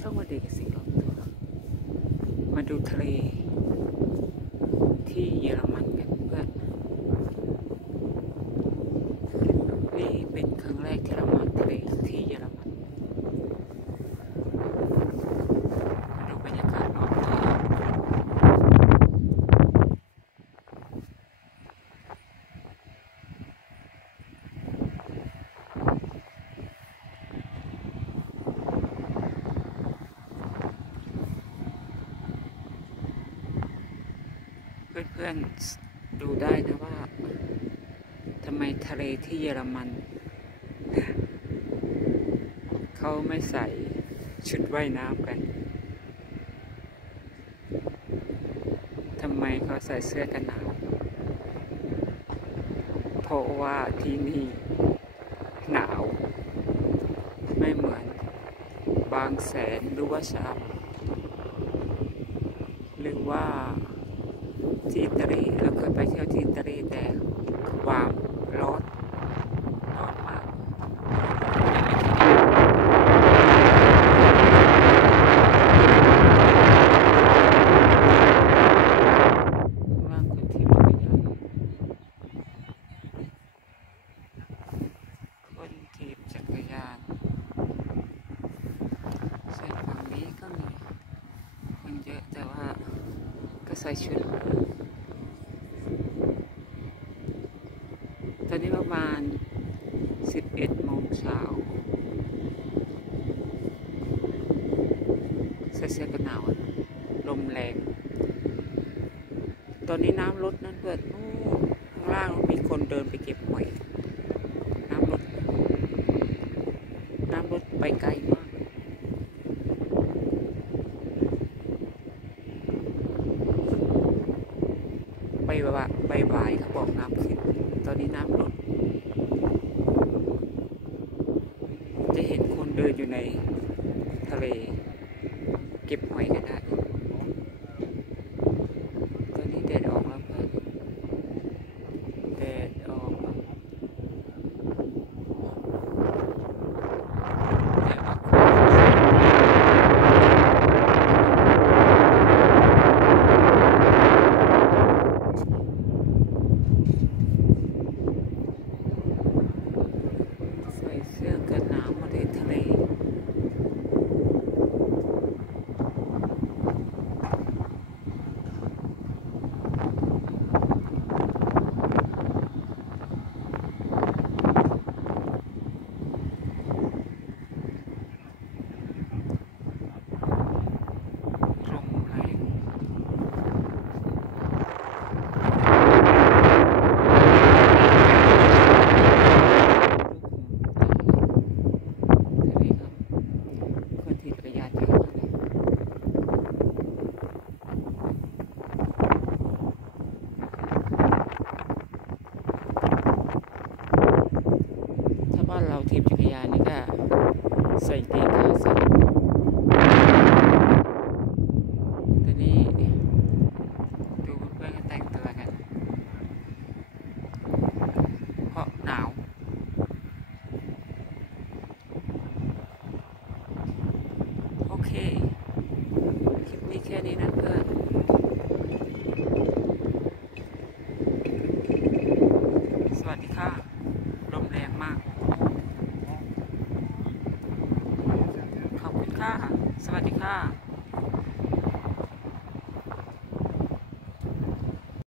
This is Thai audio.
ช่องวันเด็กกับสิ่งรอบตัวมาดูทะเลที่เยอรมันกันเพื่อนนี่เป็นครั้งแรกที่เรามาทะเลที่เยอรมันมาดูบรรยากาศรอบตัวเพื่อนๆดูได้นะว่าทำไมทะเลที่เยอรมันเขาไม่ใส่ชุดว่ายน้ำกันทำไมเขาใส่เสื้อกันหนาวเพราะว่าที่นี่หนาวไม่เหมือนบางแสนหรือว่าชามหรือว่าที่อิตาลีเราเคยไปเที่ยวที่อิตาลีแต่ความร้อนมากว่างคนที่จักรยานคนที่จักรยานใส่ฝั่งนี้ก็มีคนเยอะแต่ว่าก็ใส่ชุดตอนนี้ประมาณ11 โมงเช้าใส่เสื้อกันหนาวลมแรงตอนนี้น้ำลดนั่นเพื่อนข้างล่างมีคนเดินไปเก็บหอยน้ำลดไปไกลมากไปว่าบ่ายเขาบอกน้ำขึ้นตอนนี้น้ำลดจะเห็นคนเดินอยู่ในทะเลเก็บหอยกันได้ตอนนี้แดดออกแล้วเพื่อนแดดออกแต่ว่าใส่เสื้อกันหนาวมาในทะเลเราทีมจักรยานนี่ก็ใส่เกงขาสั้นแต่นี่ดูเพื่อนๆก็แต่งตัวกันเพราะหนาวโอเคคลิปนี้แค่นี้นะเพื่อนสวัสดีค่ะลมแรงมากขอบคุณค่ะสวัสดีค่ะ